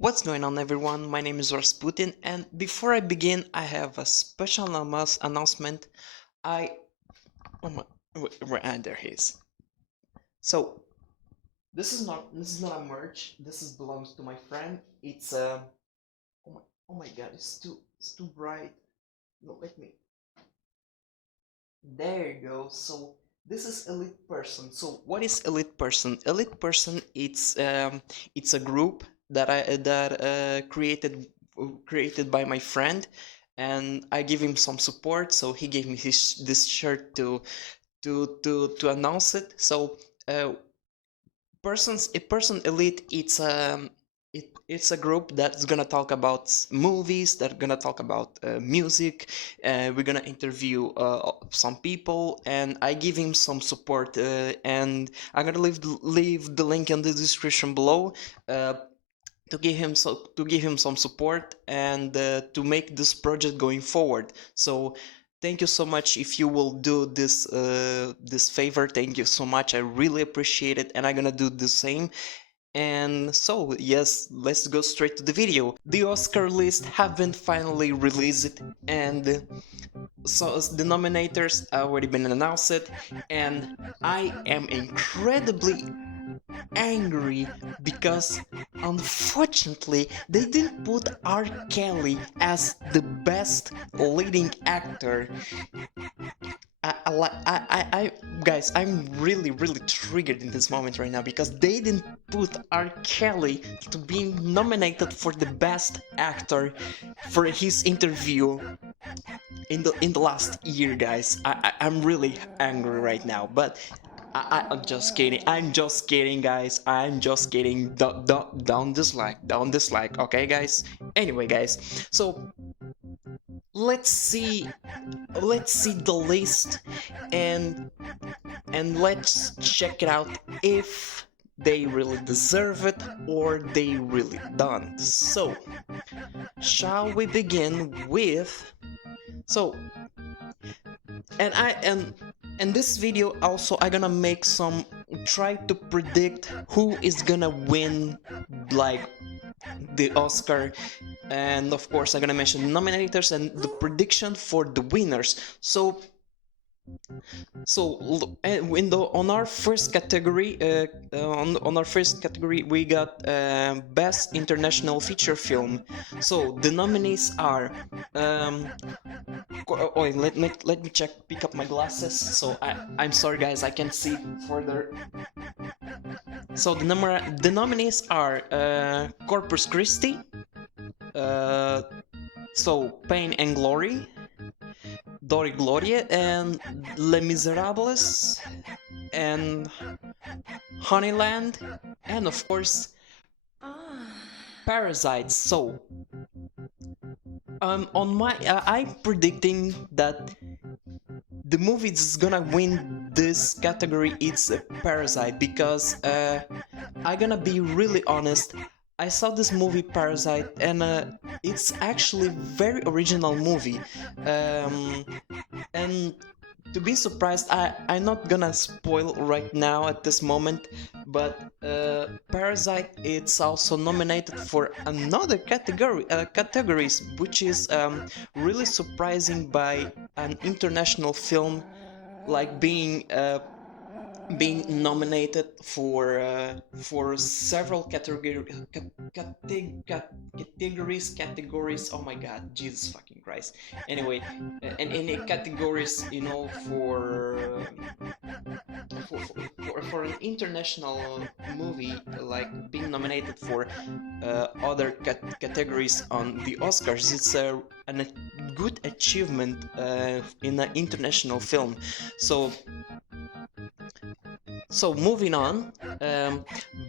What's going on, everyone? My name is Rasputin, and before I begin, I have a special announcement. I oh my, there he is. So this is not a merch. This is belongs to my friend. It's oh my god, it's too bright. No, let me. There you go. So this is Elite Person. So what is Elite Person? Elite Person, it's a group that created by my friend, and I give him some support. So he gave me this shirt to announce it. So uh, a person elite, it's a group that's gonna talk about movies, that's gonna talk about music. We're gonna interview some people, and I give him some support, and I'm gonna leave the link in the description below, uh, to give him some support, and to make this project going forward. So thank you so much if you will do this favor. Thank you so much, I really appreciate it, and I'm gonna do the same. And so, yes, let's go straight to the video. The Oscar list have been finally released, and so the nominators already been announced, and I am incredibly angry because unfortunately they didn't put R. Kelly as the best leading actor. Guys, I'm really triggered in this moment right now because they didn't put R. Kelly to be nominated for the best actor for his interview in the last year, guys. I'm really angry right now, but I'm just kidding. I'm just kidding, guys. I'm just kidding. Down dislike. Okay, guys. Anyway, guys. So let's see. Let's see the list, and let's check it out if they really deserve it or they really don't. So, shall we begin with? So, and I and this video also I'm gonna make some try to predict who is gonna win, like, the Oscar, and of course I'm gonna mention the nominators and the prediction for the winners. On our first category, on our first category, we got best international feature film. So the nominees are let me check, pick up my glasses. So I'm sorry, guys, I can't see further. So the nominees are Corpus Christi, uh, so Pain and Glory, Dori Gloria, and Les Miserables, and Honeyland, and of course Parasite. So on my I'm predicting that the movie that's gonna win this category it's Parasite, because I'm gonna be really honest. I saw this movie Parasite, and it's actually very original movie. Um, and to be surprised, I'm not gonna spoil right now at this moment, but Parasite it's also nominated for another categories, which is really surprising by an international film, like being nominated for several categories. Oh my god, Jesus fucking Christ. Anyway, and in categories, for an international movie, like being nominated for other categories on the Oscars, it's a good achievement in an international film. So moving on,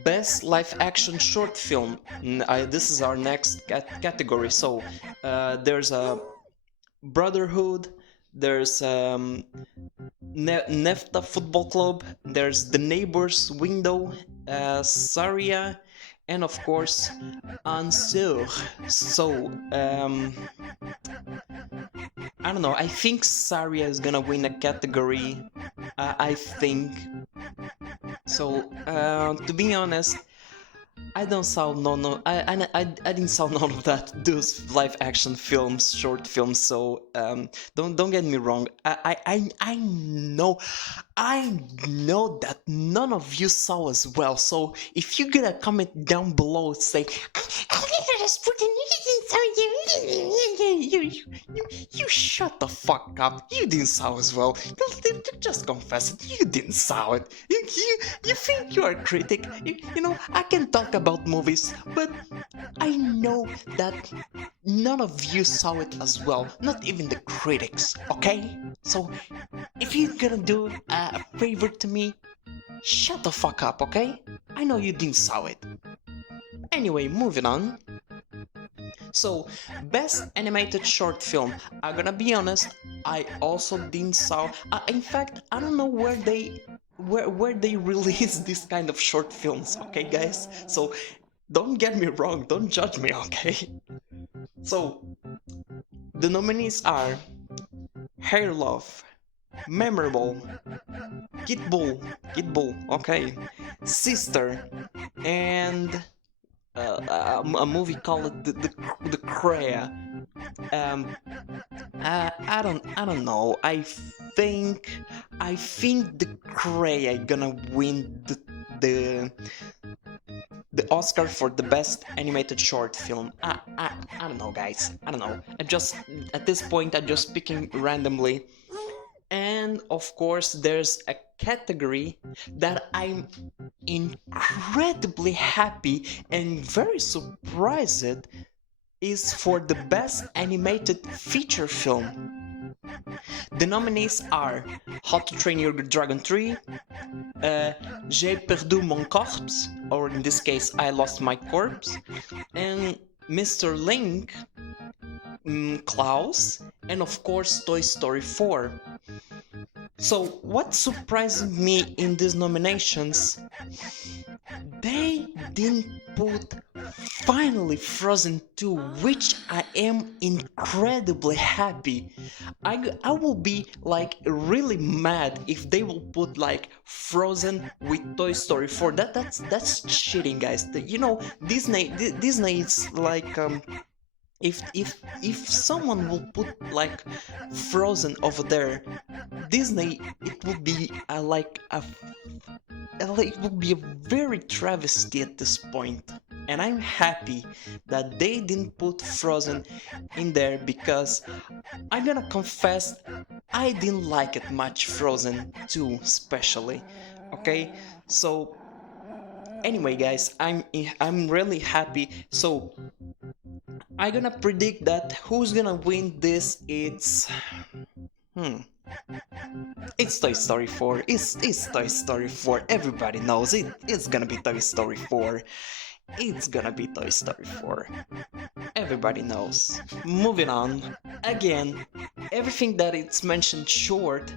best live action short film. This is our next category. So there's a Brotherhood, there's Nefta Football Club, there's The Neighbor's Window, Saria, and of course Ansur. So I don't know. I think Saria is gonna win a category. I think so. To be honest, I don't saw I didn't saw none of that those live action films, short films. So don't get me wrong. I know that none of you saw as well. So if you get a comment down below, say you shut the fuck up. You didn't saw as well. Just confess it. You didn't saw it. You think you are a critic. You know, I can talk about movies, but I know that none of you saw it as well. Not even the critics, okay? So if you're gonna do a favor to me, shut the fuck up, okay? I know you didn't saw it. Anyway, moving on. So, best animated short film. I'm gonna be honest, I also didn't saw. In fact, I don't know where they release this kind of short films. Okay, guys. So, don't get me wrong. Don't judge me. Okay. So, the nominees are Hair Love, Memorable, Kid Bull. Okay, Sister, and a movie called the Crea. Um, I don't know. I think the Crea gonna win the Oscar for the best animated short film. I don't know, guys. I don't know. I just at this point I'm just picking randomly. And of course, there's a category that I'm incredibly happy and very surprised is for the best animated feature film. The nominees are How to Train Your Dragon 3, J'ai perdu mon corps, or in this case, I lost my corpse, and Mr. Link, Klaus, and of course Toy Story 4. So what surprised me in these nominations, they didn't put finally Frozen 2, which I am incredibly happy. I will be like really mad if they will put like Frozen with Toy Story 4. That's cheating, guys. You know, Disney is like if someone will put like Frozen over there, Disney, it would be it would be a very travesty at this point. And I'm happy that they didn't put Frozen in there because I'm gonna confess I didn't like it much, Frozen 2 especially. Okay, so anyway, guys, I'm really happy. So I'm gonna predict that who's gonna win this. It's Toy Story 4. It's Toy Story 4. Everybody knows it. It's gonna be Toy Story 4. It's gonna be Toy Story 4. Everybody knows. Moving on. Again, everything that it's mentioned short,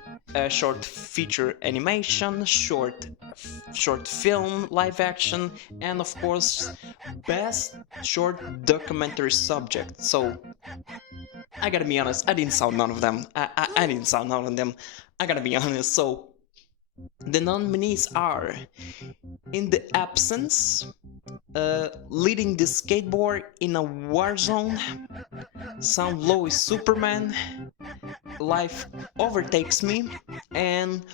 short feature animation, short film, live action, and of course, best short documentary subject. So, I gotta be honest, I didn't saw none of them. I didn't saw none of them. I gotta be honest. So, the nominees are In the Absence, Leading the Skateboard in a War Zone, Sam Lowe's Superman, Life Overtakes Me, and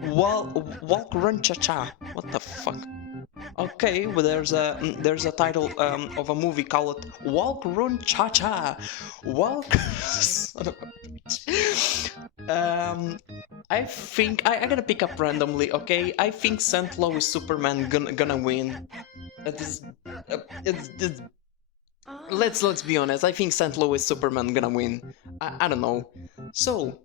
Walk Run Cha Cha. What the fuck? Okay, well there's a title of a movie called Walk Run Cha Cha. Walk. Son of a bitch. I think I'm gonna pick up randomly. Okay, I think Saint Louis Superman gonna win. It's let's be honest. I think Saint Louis Superman gonna win. I don't know. So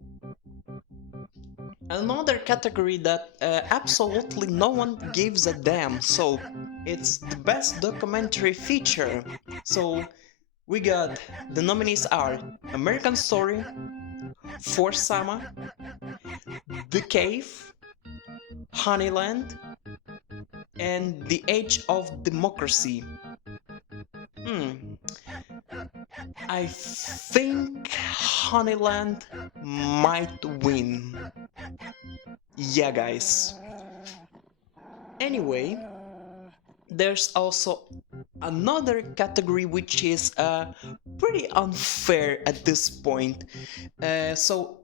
another category that absolutely no one gives a damn. So it's the best documentary feature. So we got the nominees are American Story, For Sama, The Cave, Honeyland, and The Age of Democracy. I think Honeyland might win. Yeah, guys. Anyway, there's also another category which is pretty unfair at this point. So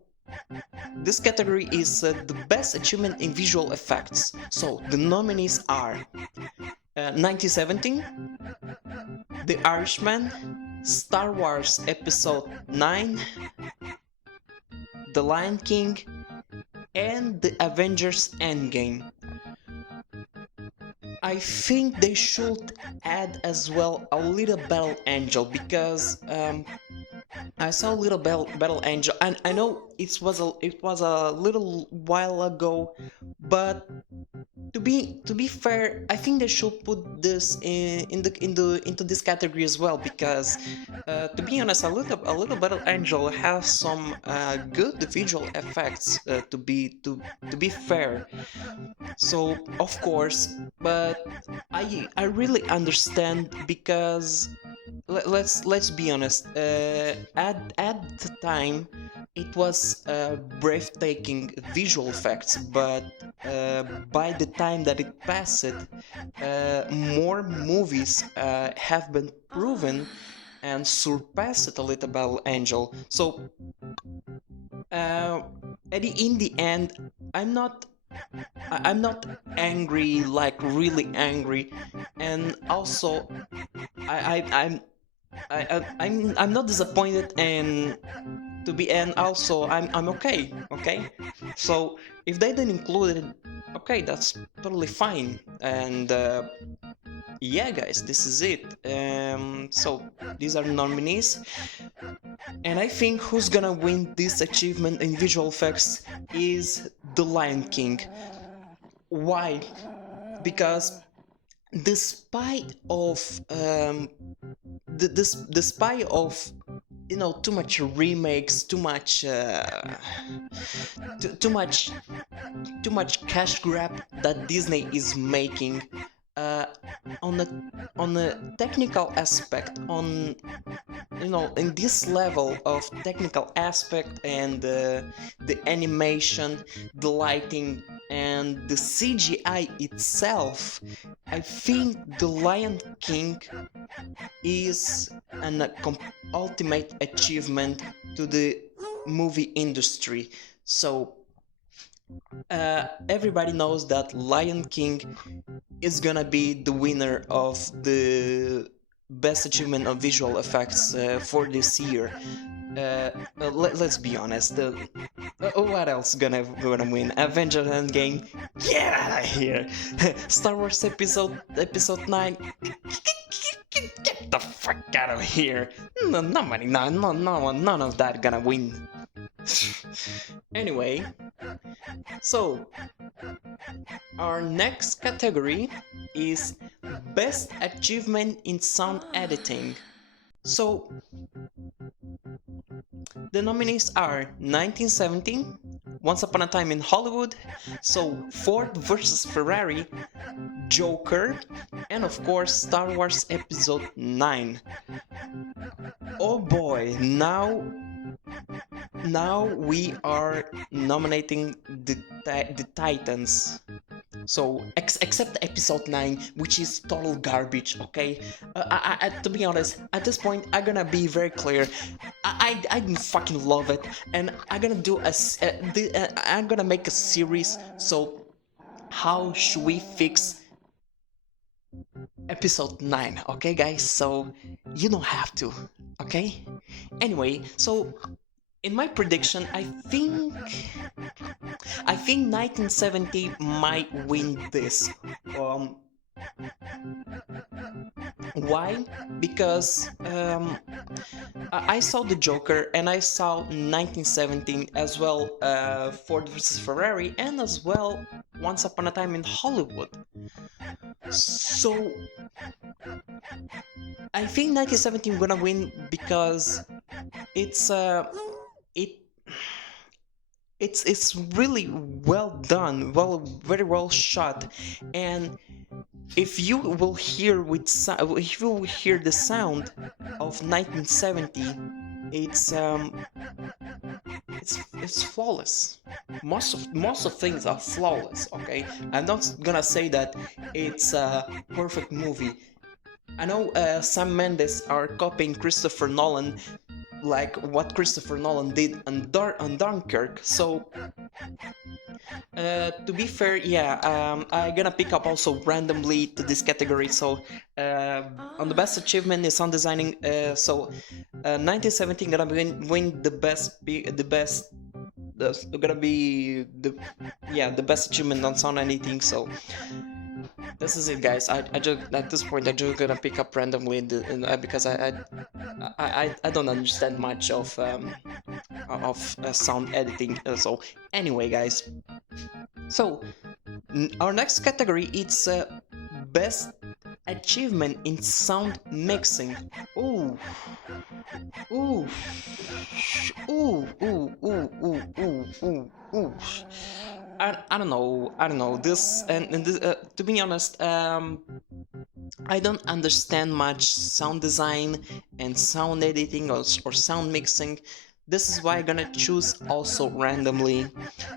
this category is the best achievement in visual effects. So the nominees are 1917, The Irishman, Star Wars Episode 9, The Lion King, and The Avengers Endgame. I think they should add as well a little Battle Angel, because I saw Little Battle Angel, and I know it was a little while ago, but to be fair, I think they should put this into this category as well, because to be honest, a little Battle Angel has some good visual effects. To be fair, so of course, but I really understand, because let's be honest. At the time, it was breathtaking visual effects, but by the time that it passed, more movies have been proven and surpassed A Little Battle Angel. So uh, in the end, I'm not I'm not angry, like really angry, and also I'm I'm not disappointed, and also I'm okay. Okay, so if they didn't include it, okay, that's totally fine. And yeah, guys, this is it. So these are nominees, and I think who's gonna win this achievement in visual effects is The Lion King. Why? Because despite of despite of too much remakes, too much cash grab that Disney is making, uh, on a technical aspect, on in this level of technical aspect, and the animation, the lighting, and the CGI itself, I think The Lion King is an ultimate achievement to the movie industry. So everybody knows that Lion King is gonna be the winner of the best achievement of visual effects for this year. Let's be honest. What else gonna win? Avengers Endgame? Get out of here! Star Wars Episode 9? Get the fuck out of here! No, nobody, none of that gonna win. Anyway, so our next category is Best Achievement in Sound Editing. So the nominees are 1917, Once Upon a Time in Hollywood, so Ford vs. Ferrari, Joker, and of course Star Wars Episode 9. Oh boy, now we are nominating the Titans. So except Episode 9, which is total garbage. Okay, to be honest, at this point I'm gonna be very clear. I didn't fucking love it, and I'm gonna do I'm gonna make a series. So how should we fix Episode 9? Okay, guys, so you don't have to. Okay. Anyway, so in my prediction, I think 1970 might win this. Why? Because I saw the Joker, and I saw 1917 as well, Ford vs. Ferrari, and as well Once Upon a Time in Hollywood. So I think 1917 gonna win, because it's it it's really well done, very well shot, and if you will hear if you will hear the sound of 1970, it's flawless. Most of things are flawless. Okay, I'm not gonna say that it's a perfect movie. I know Sam Mendes are copying Christopher Nolan, like what Christopher Nolan did on Dunkirk. So to be fair, yeah, I'm gonna pick up also randomly to this category. So on the best achievement in sound designing, 1917 gonna win the best. That's gonna be the best achievement on sound anything. So this is it, guys. I just at this point I just gonna pick up randomly because I don't understand much of sound editing. So anyway, guys. So our next category it's best achievement in sound mixing. Ooh, ooh, ooh, ooh, ooh, ooh, ooh, ooh, ooh. I don't know. I don't know this and this, to be honest, I don't understand much sound design and sound editing or sound mixing. This is why I'm gonna choose also randomly.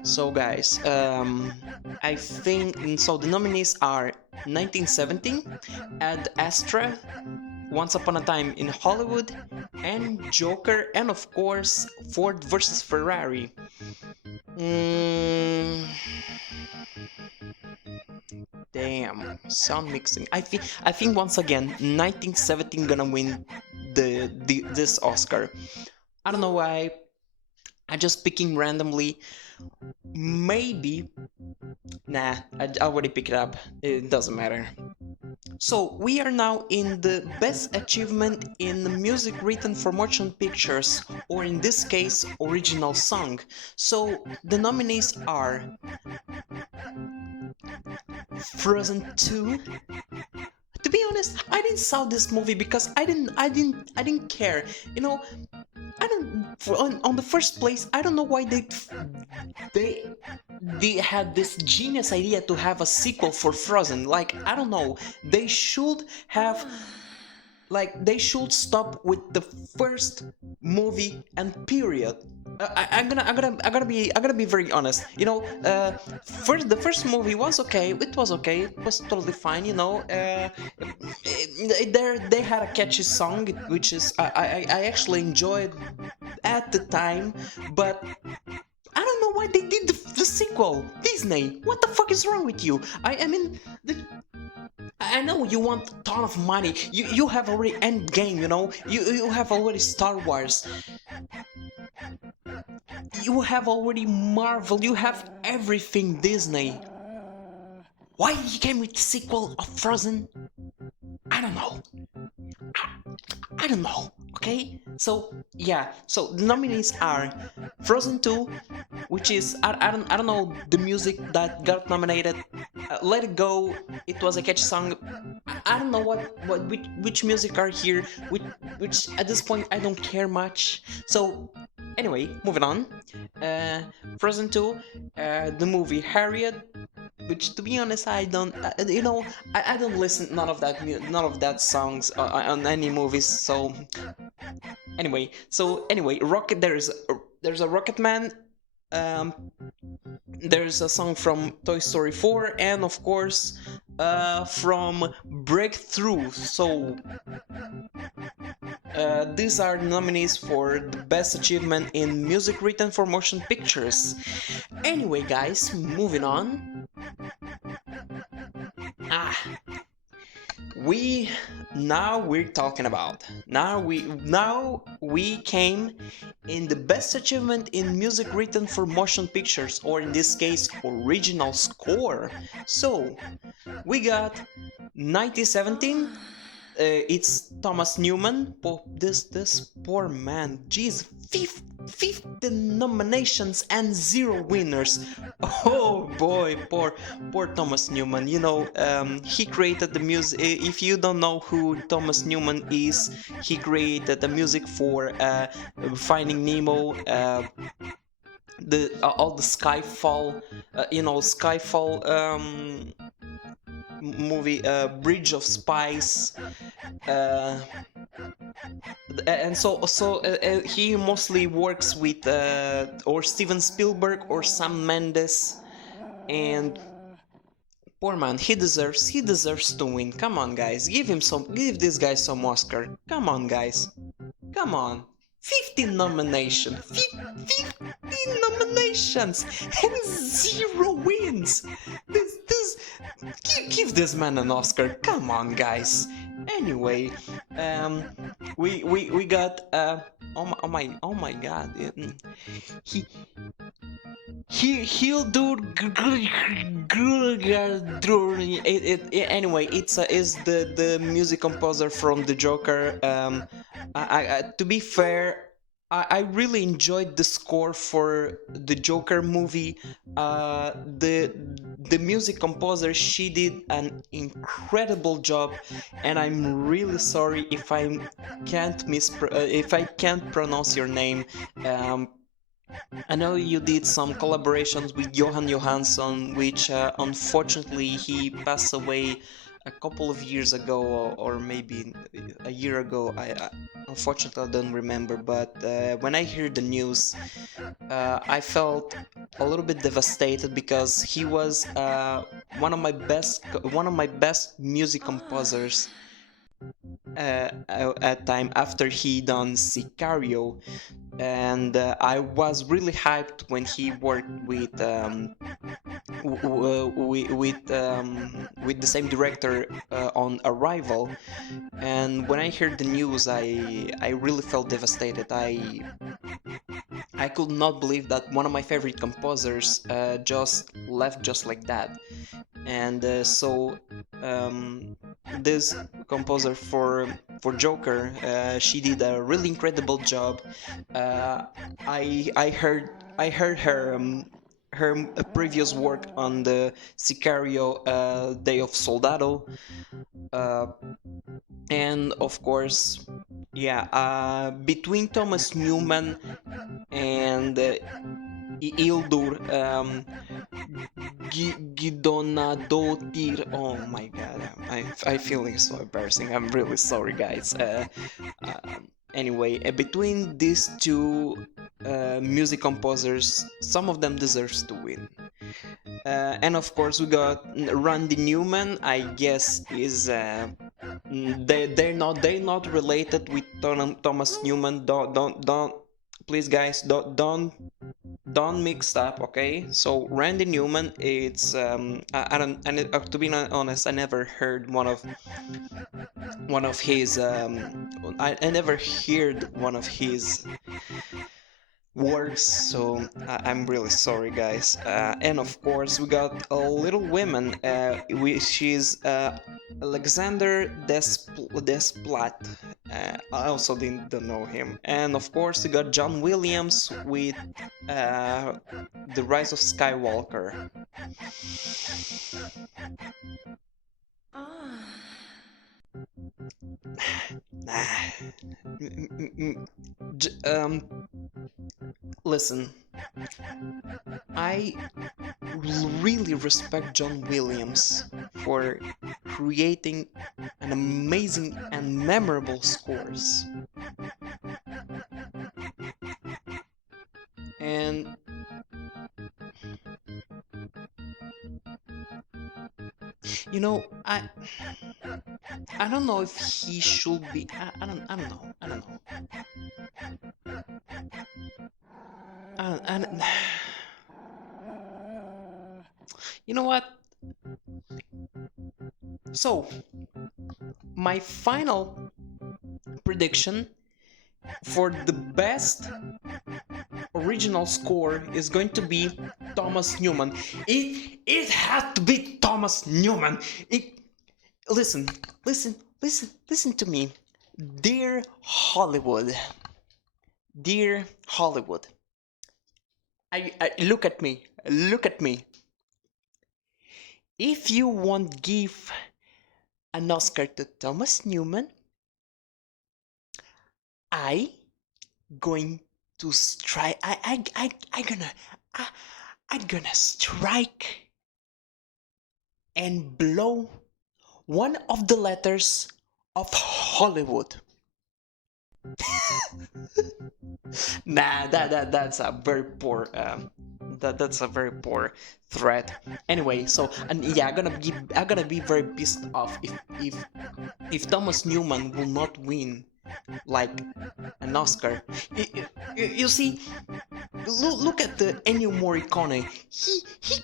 So guys, I think so. The nominees are 1917, Ad Astra, Once Upon a Time in Hollywood, and Joker, and of course Ford versus Ferrari. Mm, damn, sound mixing. I think once again 1917 gonna win this Oscar. I don't know why. I just picking randomly. Maybe. Nah, I already picked it up. It doesn't matter. So we are now in the best achievement in music written for motion pictures, or in this case, original song. So the nominees are Frozen 2. To be honest, I didn't saw this movie because I didn't care. You know, I don't on the first place. I don't know why they they had this genius idea to have a sequel for Frozen. Like I don't know, they should have they should stop with the first movie and period. I'm gonna be very honest. You know, the first movie was okay. It was okay. It was totally fine. You know, they had a catchy song, which is I actually enjoyed at the time, but I don't know why they did the sequel. Disney, what the fuck is wrong with you? I mean, I know you want a ton of money. You have already Endgame, you know. You have already Star Wars. You have already Marvel. You have everything Disney. Why you came with the sequel of Frozen? I don't know. I don't know. Okay, so yeah. So the nominees are Frozen 2, which is I don't know the music that got nominated. Let It Go, it was a catchy song. I don't know which music are here, which at this point I don't care much. So anyway, moving on. Frozen 2, the movie Harriet, which to be honest I don't, I don't listen none of that songs on any movies. So anyway, Rocket, there's a Rocket Man. Um, there's a song from Toy Story 4, and of course from Breakthrough. So these are nominees for the best achievement in music written for motion pictures. Anyway, guys, moving on. We're talking about now we came in the best achievement in music written for motion pictures, or in this case original score. So we got 1917. It's Thomas Newman. This poor man. Jeez, 50 nominations and 0 winners. Oh boy, poor Thomas Newman. You know, he created the music. If you don't know who Thomas Newman is, he created the music for Finding Nemo. All the Skyfall, Skyfall movie, Bridge of Spies, and he mostly works with or Steven Spielberg or Sam Mendes, and Poor man, he deserves to win. Come on, guys, give this guy some Oscar. Come on, guys, come on. 15 nominations, 15 nominations, and 0 wins. This, give this man an Oscar. Come on, guys. Anyway, um, we got oh my God, he he'll do anyway. Is the music composer from the Joker. To be fair, I really enjoyed the score for the Joker movie. The music composer, she did an incredible job, and I'm really sorry if I can't pronounce your name. I know you did some collaborations with Johan Johansson, which unfortunately he passed away a couple of years ago, or maybe a year ago. Unfortunately I don't remember. But when I heard the news, I felt a little bit devastated because he was one of my best music composers at time after he done Sicario. And I was really hyped when he worked with the same director on Arrival. And when I heard the news, I really felt devastated. I could not believe that one of my favorite composers just left just like that. And this composer for Joker, she did a really incredible job. I heard her previous work on the Sicario, Day of Soldado, uh, and of course, yeah, between Thomas Newman and Ildur, Gidonadotir. Oh my God, I feeling so embarrassing. I'm really sorry, guys. Anyway, between these two music composers, some of them deserves to win. And of course, we got Randy Newman. I guess is they're not related with Thomas Newman. Don't please, guys, don't mix up, okay? So Randy Newman, it's I don't, and to be honest, I never heard one of his I never heard one of his works, so I'm really sorry, guys. And of course, we got a Little Women, which is Alexander Desplat. I also don't know him. And of course, we got John Williams with The Rise of Skywalker. Listen, I really respect John Williams for creating an amazing and memorable scores. And you know, I don't know if he should be. I don't know. I don't know. You know what? So, my final prediction for the best original score is going to be Thomas Newman. It has to be Thomas Newman. Listen to me. Dear Hollywood. I look at me. If you won't give an Oscar to Thomas Newman, I'm gonna strike and blow one of the letters of Hollywood. Nah, that's a very poor that's a very poor threat. Anyway, so and yeah, I'm gonna be very pissed off if Thomas Newman will not win like an Oscar. You see, look at the Ennio Morricone. He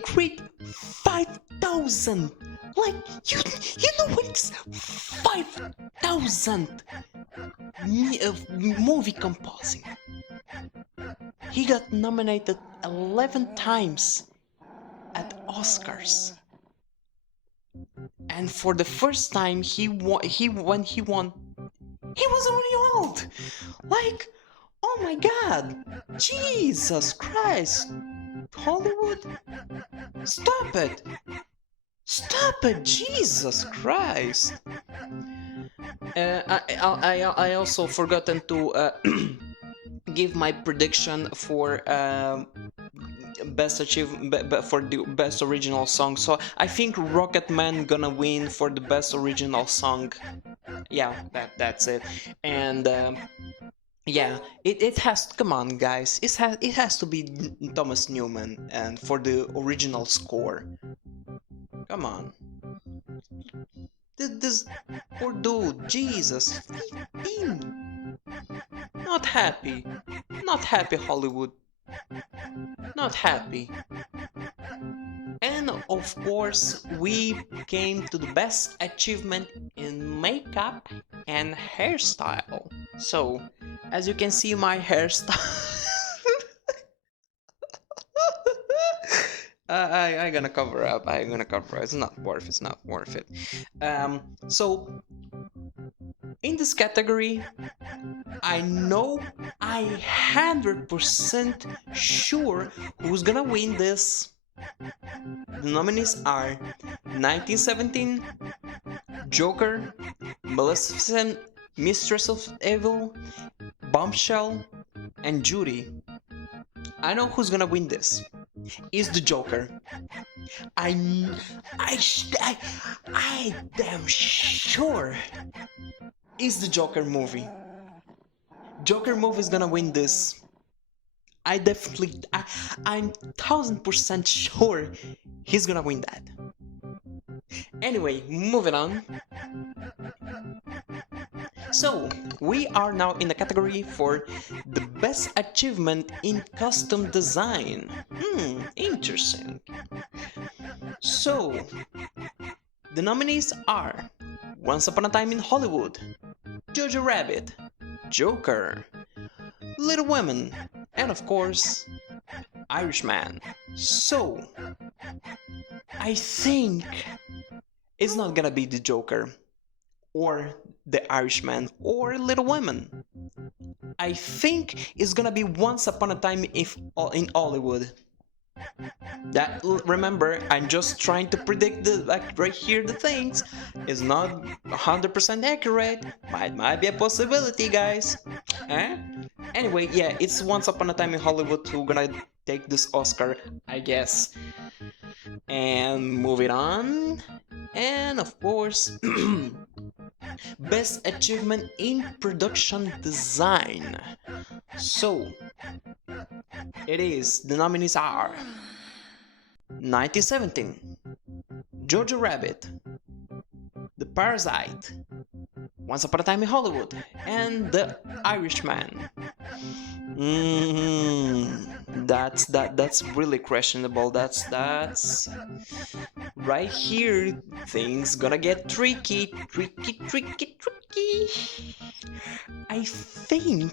create 5,000. Like you know what it's 5,000 movie composing. He got nominated 11 times at Oscars. And for the first time when he won, he was already old. Like, oh my god, Jesus Christ, Hollywood, stop it, Jesus Christ. I also forgotten to give my prediction for best for the best original song. So I think Rocketman gonna win for the best original song. Yeah, that's it. And yeah, it has, come on guys, it has to be Thomas Newman and for the original score. Come on. This poor dude, Jesus, 15. Not happy. Not happy, Hollywood. Not happy. And of course, we came to the best achievement in makeup and hairstyle. So, as you can see, my hairstyle. I'm gonna cover up. It's not worth it. So, in this category, I know I 100% sure who's gonna win this. The nominees are 1917, Joker, Maleficent, Mistress of Evil, Bombshell, and Judy. I know who's gonna win this. It's the Joker. I damn sure it's the Joker movie. Joker movie is gonna win this. I'm 1000% sure he's gonna win that. Anyway, moving on. So, we are now in the category for the best achievement in costume design. Interesting. So, the nominees are Once Upon a Time in Hollywood, Jojo Rabbit, Joker, Little Women, and of course, Irishman. So, I think it's not gonna be the Joker, or the Irishman, or Little Women. I think it's gonna be Once Upon a Time in Hollywood. That, remember, I'm just trying to predict right here the things. It's not 100% accurate. Might be a possibility, guys. Anyway, yeah, it's Once Upon a Time in Hollywood who's gonna take this Oscar, I guess. And moving on. And of course, Best Achievement in Production Design. So, the nominees are 1917, Jojo Rabbit, The Parasite, Once Upon a Time in Hollywood, and The Irishman. That's really questionable. That's right here. Things gonna get tricky. I think.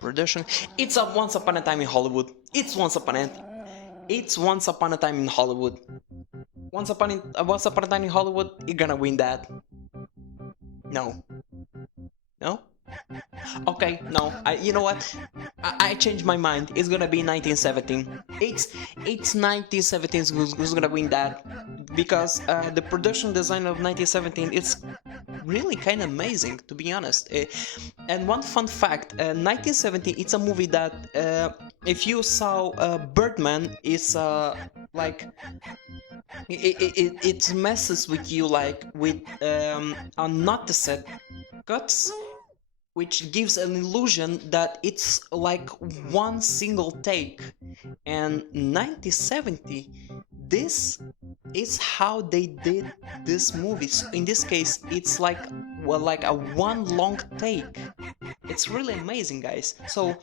Production. It's a Once Upon a Time in Hollywood. It's Once Upon a Time in Hollywood. Once Upon a Time in Hollywood. You're gonna win that. No. Okay, no. You know what? I changed my mind. It's gonna be 1917. It's 1917 who's gonna win that, because the production design of 1917 it's really kind of amazing, to be honest. And one fun fact: 1917. It's a movie that if you saw Birdman, it's like It messes with you like with unnoticed cuts, which gives an illusion that it's like one single take. And 1970, this is how they did this movie. So in this case, it's like, well, like a one long take. It's really amazing, guys. So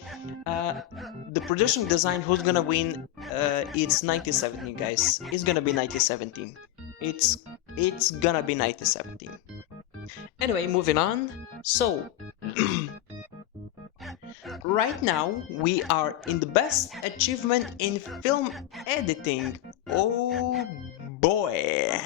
uh, the production design, who's gonna win? It's 1917, guys. It's gonna be 1917. It's gonna be 1917. Anyway, moving on. So right now we are in the best achievement in film editing. Oh boy.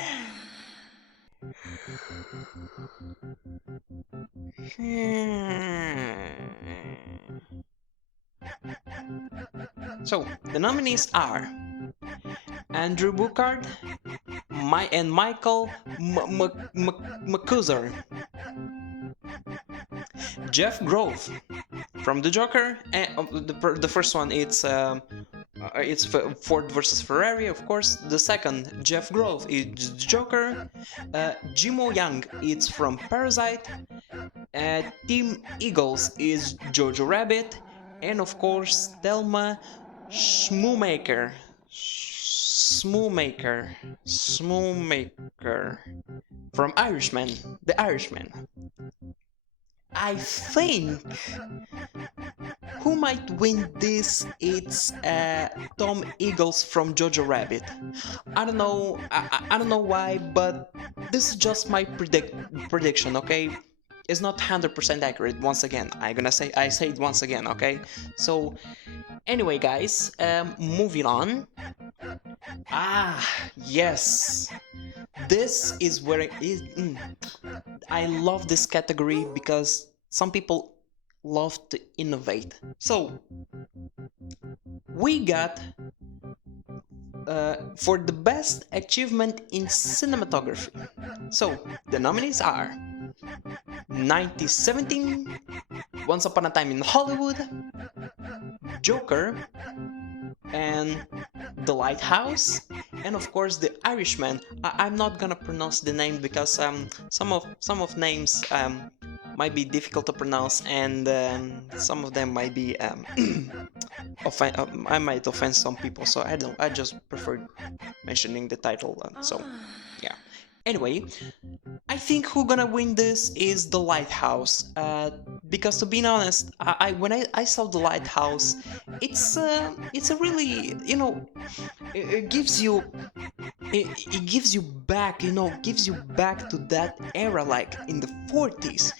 So the nominees are Andrew Bucard, and Michael McCusker, Jeff Grove from the Joker, and the first one it's Ford versus Ferrari, of course. The second, Jeff Grove, is Joker. Jimo Young, it's from Parasite. Tim Eagles is Jojo Rabbit, and of course Thelma Schmoomaker. Schmoomaker from Irishman, the Irishman. I think who might win this? It's Tom Eagles from Jojo Rabbit. I don't know. I don't know why, but this is just my prediction. Okay, it's not 100% accurate. Once again, I say it once again. Okay, so anyway, guys, moving on. Ah, yes. This is where it is. I love this category because some people love to innovate. So we got for the best achievement in cinematography. So the nominees are 1917, Once Upon a Time in Hollywood, Joker, and The Lighthouse, and of course The Irishman. I'm not gonna pronounce the name because some of names might be difficult to pronounce, and some of them might be I might offend some people, so I just prefer mentioning the title. So yeah. Anyway, I think who gonna win this is The Lighthouse, because to be honest, when I saw The Lighthouse, it's a really, it gives you it gives you back, gives you back to that era, like in the 40s,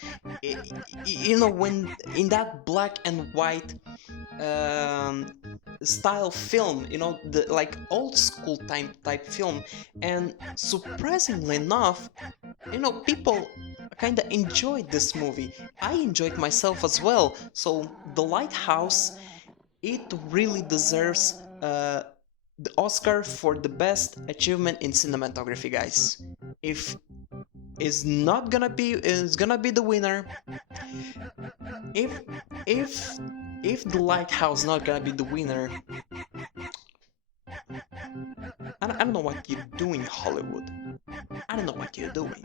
when in that black and white um, style film, the like old school type film, and surprisingly enough, people kind of enjoyed this movie. I enjoyed myself as well. So The Lighthouse, it really deserves the Oscar for the best achievement in cinematography, guys. If is gonna be the winner. If if if The Lighthouse not gonna be the winner, I don't know what you're doing, Hollywood. I don't know what you're doing.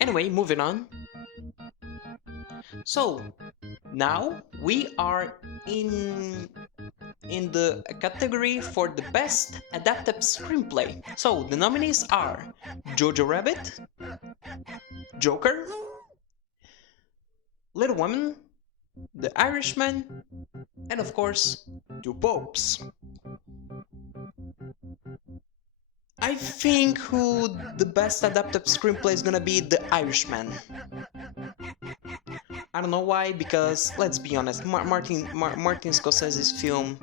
Anyway, moving on. So now we are in the category for the best adapted screenplay. So the nominees are Jojo Rabbit, Joker, Little Women, The Irishman, and of course, Two Popes. I think who the best adapted screenplay is gonna be The Irishman. I don't know why, because let's be honest, Martin Scorsese's film,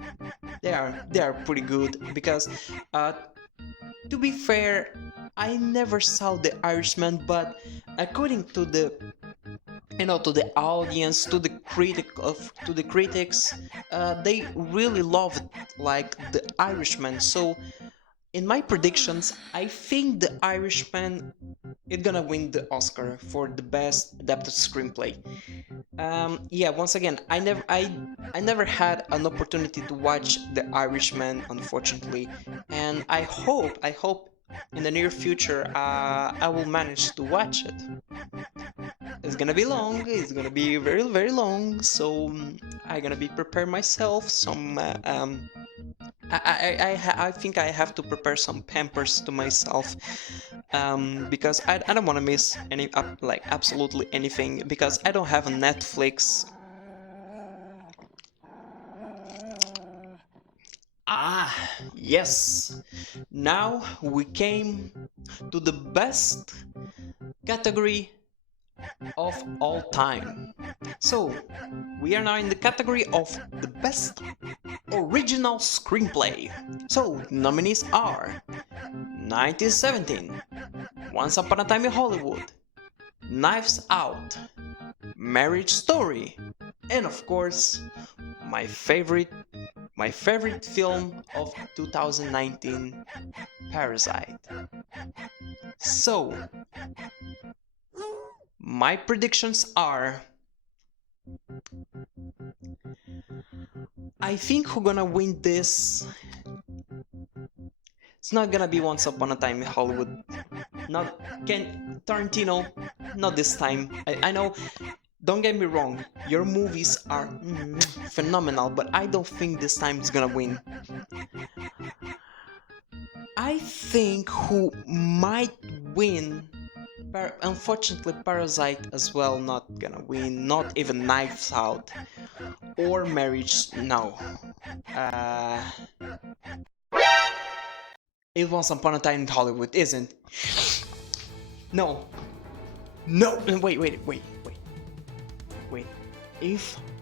they are pretty good. Because to be fair, I never saw The Irishman, but according to the to the audience, to the critics, they really loved like The Irishman. So in my predictions, I think The Irishman is gonna win the Oscar for the best adapted screenplay. Yeah, once again, I never had an opportunity to watch The Irishman, unfortunately, and I hope in the near future, I will manage to watch it. It's gonna be long. It's gonna be very, very long. So I'm gonna be prepare myself some. I think I have to prepare some pampers to myself, because I don't want to miss any like absolutely anything because I don't have a Netflix. Ah, yes. Now we came to the best category of all time. So, we are now in the category of the best original screenplay. So, nominees are 1917, Once Upon a Time in Hollywood, Knives Out, Marriage Story, and of course, my favorite my favorite film of 2019, Parasite. So, my predictions are, I think who gonna win this, it's not gonna be Once Upon a Time in Hollywood. Not Ken Tarantino, not this time. I know, don't get me wrong, your movies are phenomenal, but I don't think this time it's gonna win. I think who might win, unfortunately Parasite as well, not gonna win, not even Knives Out or Marriage, no. Uh, it Once Upon a Time in Hollywood, isn't? No, no, wait.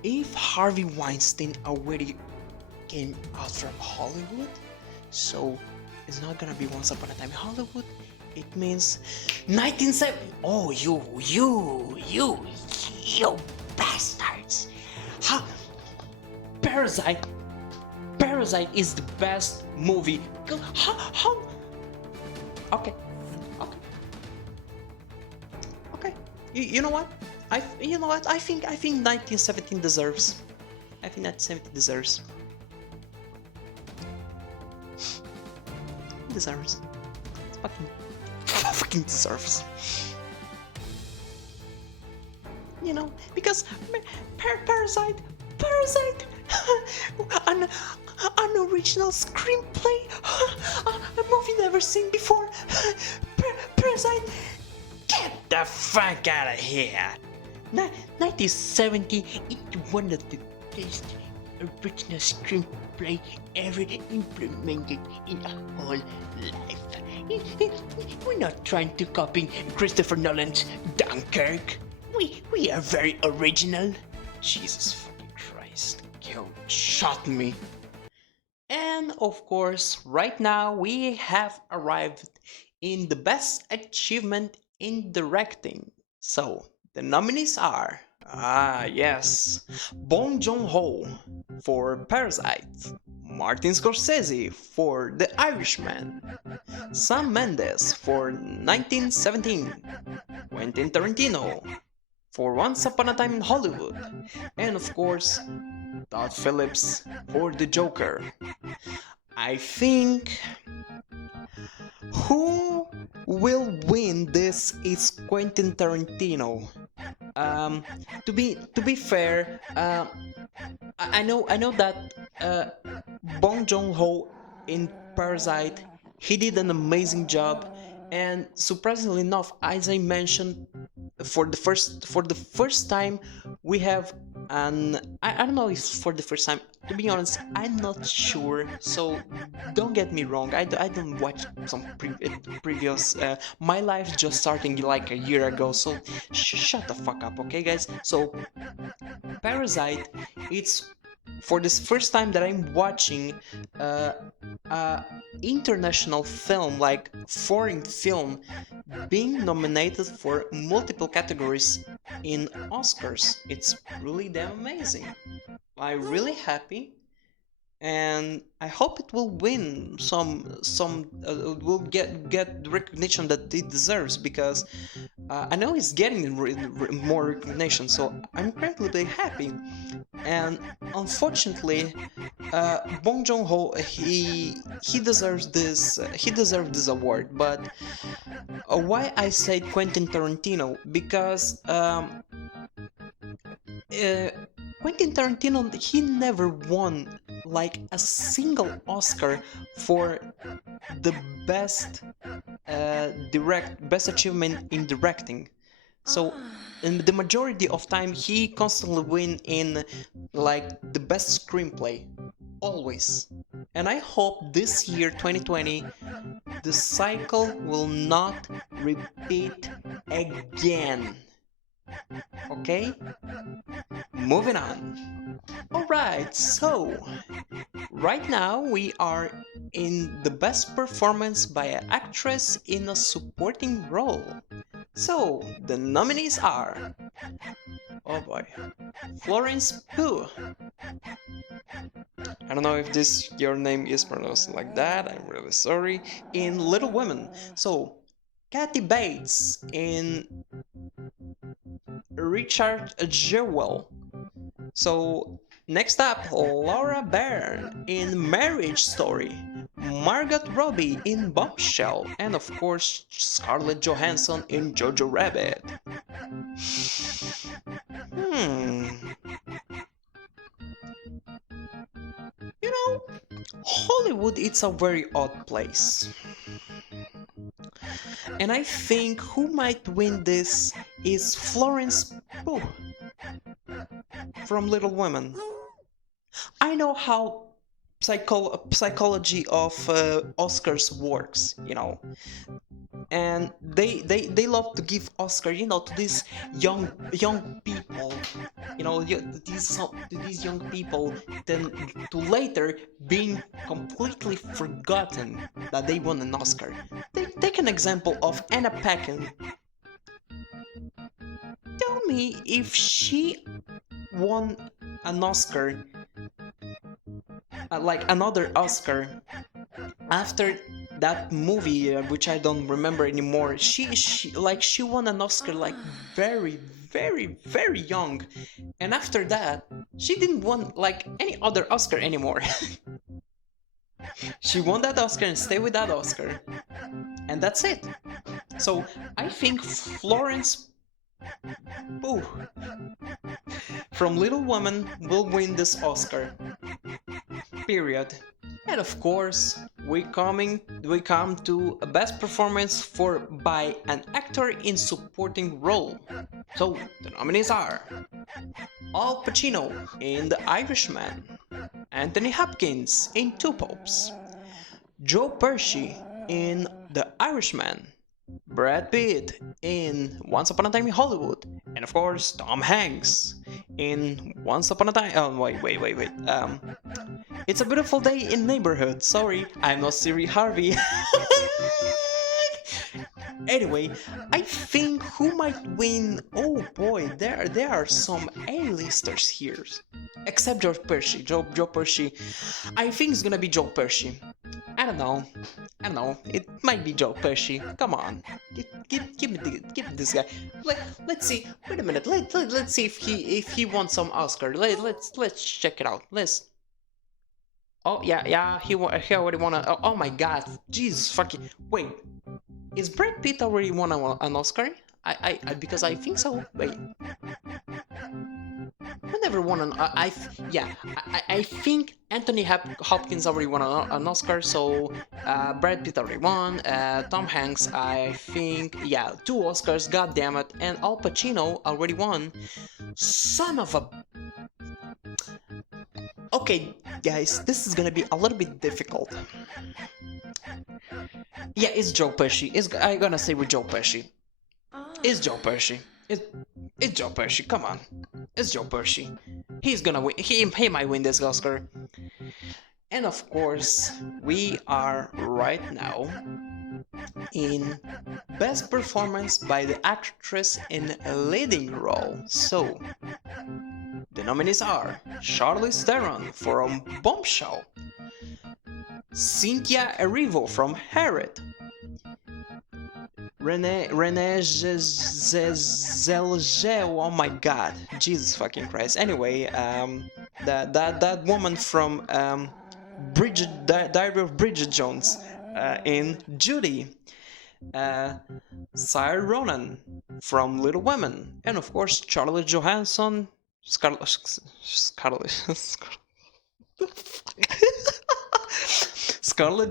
If Harvey Weinstein already came out from Hollywood, so it's not gonna be Once Upon a Time in Hollywood. It means 1970. Oh, you bastards! How Parasite? Parasite is the best movie. How? Okay, okay, okay. You know what? You know what? I think 1917 deserves. I think 1917 deserves. Deserves. It's fucking deserves. You know, because Parasite, an original screenplay, a movie never seen before. Parasite, get the fuck out of here. 1970, it's one of the best original screenplay ever implemented in a whole life. We're not trying to copy Christopher Nolan's Dunkirk. We are very original. Jesus fucking Christ. Yo, shot me. And of course, right now we have arrived in the best achievement in directing. So, the nominees are, yes, Bong Joon-ho for Parasite, Martin Scorsese for The Irishman, Sam Mendes for 1917, Quentin Tarantino for Once Upon a Time in Hollywood, and of course, Todd Phillips for The Joker. I think who will win this is Quentin Tarantino. To be fair, I know that Bong Joon-ho in Parasite, he did an amazing job, and surprisingly enough, as I mentioned, for the first time we have an I don't know if for the first time, to be honest, I'm not sure, so don't get me wrong, I don't watch some previous my life just starting like a year ago, so shut the fuck up, okay guys. So Parasite, it's for this first time that I'm watching uh, international film, like foreign film, being nominated for multiple categories in Oscars. It's really damn amazing. I'm really happy. and I hope it will win will get the recognition that it deserves, because I know it's getting more recognition, so I'm incredibly happy. And unfortunately, Bong Joon-ho, he deserves this award. But why I said Quentin Tarantino? Because uh, Quentin Tarantino, he never won like a single Oscar for the best achievement in directing. So in the majority of time he constantly win in like the best screenplay, always. And I hope this year 2020 the cycle will not repeat again. Okay? Moving on. Alright, so right now we are in the best performance by an actress in a supporting role. So the nominees are, oh boy, Florence Pugh. I don't know if this your name is pronounced like that, I'm really sorry. In Little Women. So Kathy Bates in Richard Jewell. So next up, Laura Byrne in Marriage Story, Margot Robbie in Bombshell, and of course Scarlett Johansson in Jojo Rabbit. You know, Hollywood it's a very odd place. And I think who might win this is Florence Pugh from Little Women. I know how psychology of Oscars works, and they love to give Oscar, to these young people, to these young people, then to later being completely forgotten that they won an Oscar. Take an example of Anna Paquin. Tell me if she won an Oscar, like another Oscar, after that movie, which I don't remember anymore. She won an Oscar like very, very, very young, and after that, she didn't won like any other Oscar anymore. She won that Oscar and stayed with that Oscar, and that's it. So I think Florence Pugh from Little Woman will win this Oscar. Period. And of course, we come to a best performance by an actor in supporting role. So the nominees are Al Pacino in The Irishman, Anthony Hopkins in Two Popes, Joe Pesci in The Irishman, Brad Pitt in Once Upon a Time in Hollywood, and of course Tom Hanks in Once Upon a Time. Oh wait. It's a Beautiful Day in Neighborhood. Sorry, I'm not Siri Harvey. Anyway, I think who might win? Oh boy, there are some A-listers here. Except Joe Pesci. Joe Pesci. I think it's gonna be Joe Pesci. I don't know. It might be Joe Pesci. Come on, give me this guy. Let's see. Wait a minute. Let's see if he won some Oscar. Let's check it out. Oh yeah. He already won a. Oh my God. Jesus fucking. Wait. Is Brad Pitt already won an Oscar? Because I think so. Wait. Who never won an? I think Anthony Hopkins already won an Oscar. So Brad Pitt already won. Tom Hanks, I think, yeah, 2 Oscars. God damn it! And Al Pacino already won. Son of a. Okay, guys, this is gonna be a little bit difficult. Yeah, it's Joe Pesci. I'm gonna say with Joe Pesci. It's Joe Pesci. It's Joe Pesci. Come on, it's Joe Pesci. He's gonna win. He might win this Oscar. And of course, we are right now in Best Performance by the Actress in a Leading Role. So the nominees are Charlize Theron from Bombshell, Cynthia Erivo from Harriet, Renee Zellweger, oh my god, Jesus fucking Christ. Anyway, that woman from Diary of Bridget Jones in Judy, Saoirse Ronan from Little Women, and of course Scarlett Johansson, Scarlett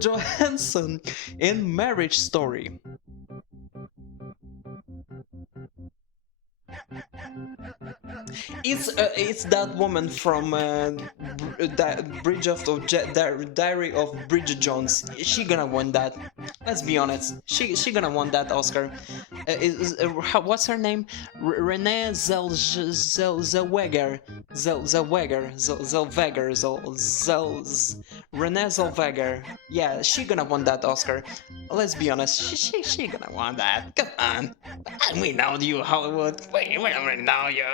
Johansson in Marriage Story. It's that woman from Diary of Bridget Jones. She gonna win that. Let's be honest. She gonna win that Oscar. What's her name? Renee Zellweger. Renee Zellweger. Yeah, she gonna win that Oscar. Let's be honest. She gonna win that. Come on. We know you, Hollywood. We already know you.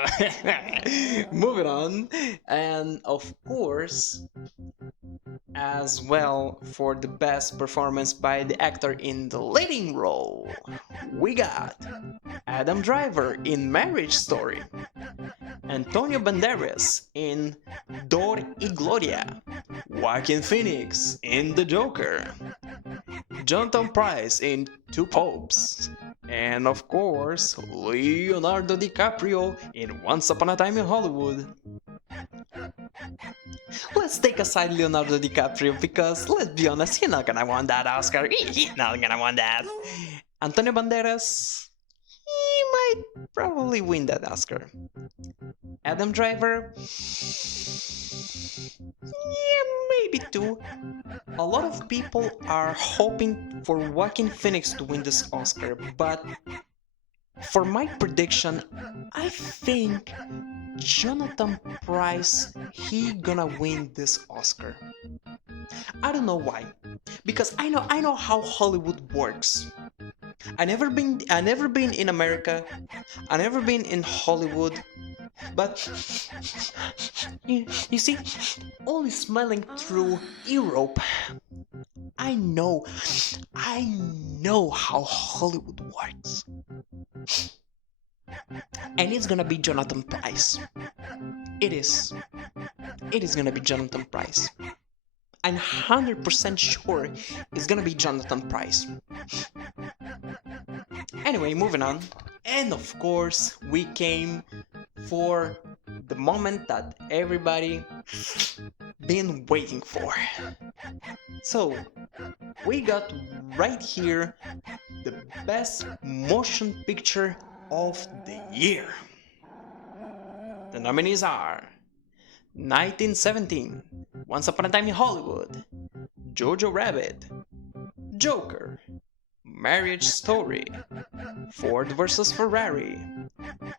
Moving on. And of course, as well, for the best performance by the actor in the leading role, we got Adam Driver in Marriage Story, Antonio Banderas in Dor y Gloria, Joaquin Phoenix in The Joker, Jonathan Pryce in Two Popes, and of course, Leonardo DiCaprio in Once Upon a Time in Hollywood. Let's take aside Leonardo DiCaprio because, let's be honest, he's not gonna win that Oscar. He's not gonna win that. Antonio Banderas, he might probably win that Oscar. Adam Driver, yeah, maybe too. A lot of people are hoping for Joaquin Phoenix to win this Oscar, but for my prediction, I think Jonathan Pryce, he gonna win this Oscar. I don't know why, because I know how Hollywood works. I never been in America, I never been in Hollywood, but you see, only smiling through Europe, I know how Hollywood works. And it's gonna be Jonathan Pryce. It is gonna be Jonathan Pryce. I'm 100% sure it's gonna be Jonathan Pryce. Anyway, moving on. And of course, we came for the moment that everybody been waiting for. So, we got right here the best motion picture of the year. The nominees are 1917, Once Upon a Time in Hollywood, Jojo Rabbit, Joker, Marriage Story, Ford vs. Ferrari,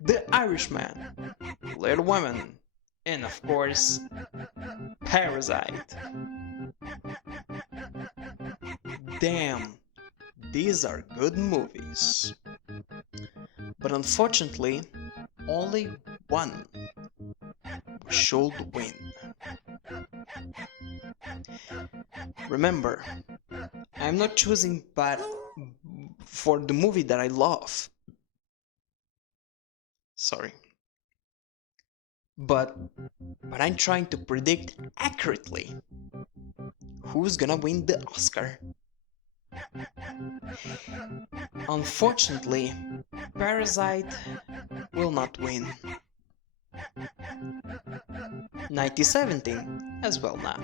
The Irishman, Little Women, and of course, Parasite. Damn, these are good movies. But unfortunately, only one should win. Remember, I'm not choosing but for the movie that I love. Sorry. But I'm trying to predict accurately who's gonna win the Oscar. Unfortunately, Parasite will not win. 1917 as well not.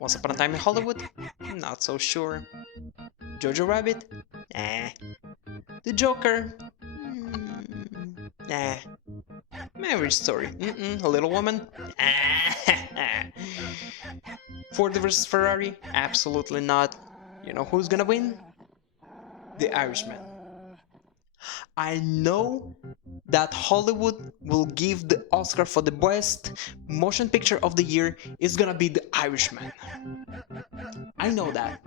Once Upon a Time in Hollywood? Not so sure. Jojo Rabbit? Nah. The Joker? Nah. Marriage Story? Little Woman? Ford vs. Ferrari? Absolutely not. You know who's gonna win? The Irishman. I know that Hollywood will give the Oscar for the best motion picture of the year is gonna be The Irishman. I know that.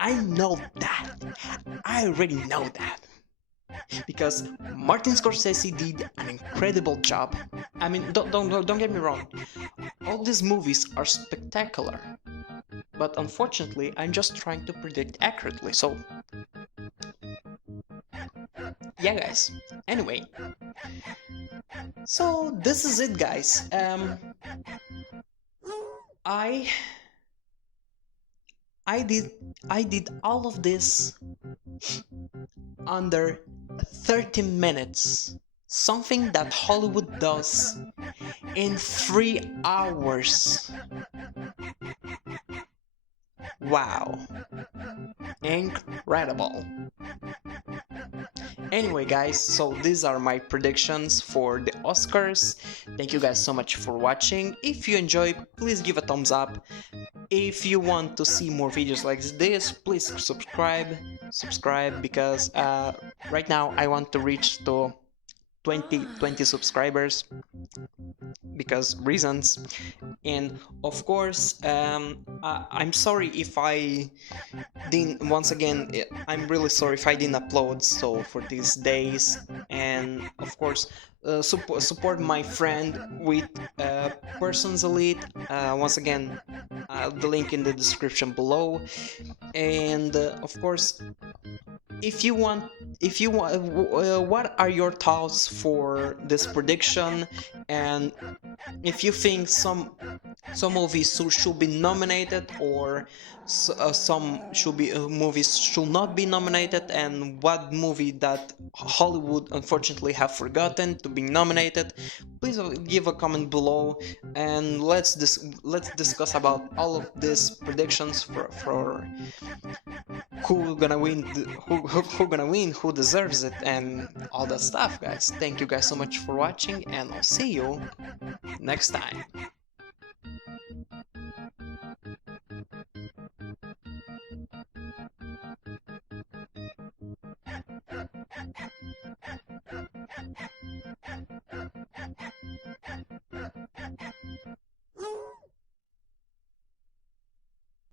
I already know that. because Martin Scorsese did an incredible job. I mean, don't get me wrong. All these movies are spectacular, but unfortunately, I'm just trying to predict accurately. So, yeah, guys. Anyway, so this is it, guys. I I did I did all of this under 30 minutes. Something that Hollywood does in 3 hours. Wow. Incredible. Anyway, guys, so these are my predictions for the Oscars. Thank you guys so much for watching. If you enjoyed, please give a thumbs up. If you want to see more videos like this, please subscribe because right now I want to reach to 20 subscribers because reasons. And of course, I'm sorry if I didn't, once again, I'm really sorry if I didn't upload so for these days. And of course, support my friend with Persons Elite. Once again, the link in the description below. And of course, if you want, what are your thoughts for this prediction? And if you think some movies should be nominated, or some should be movies should not be nominated, and what movie that Hollywood unfortunately have forgotten to be nominated, please give a comment below, and let's discuss about all of these predictions for who gonna win, who gonna win, who deserves it, and all that stuff, guys. Thank you guys so much for watching, and I'll see you next time.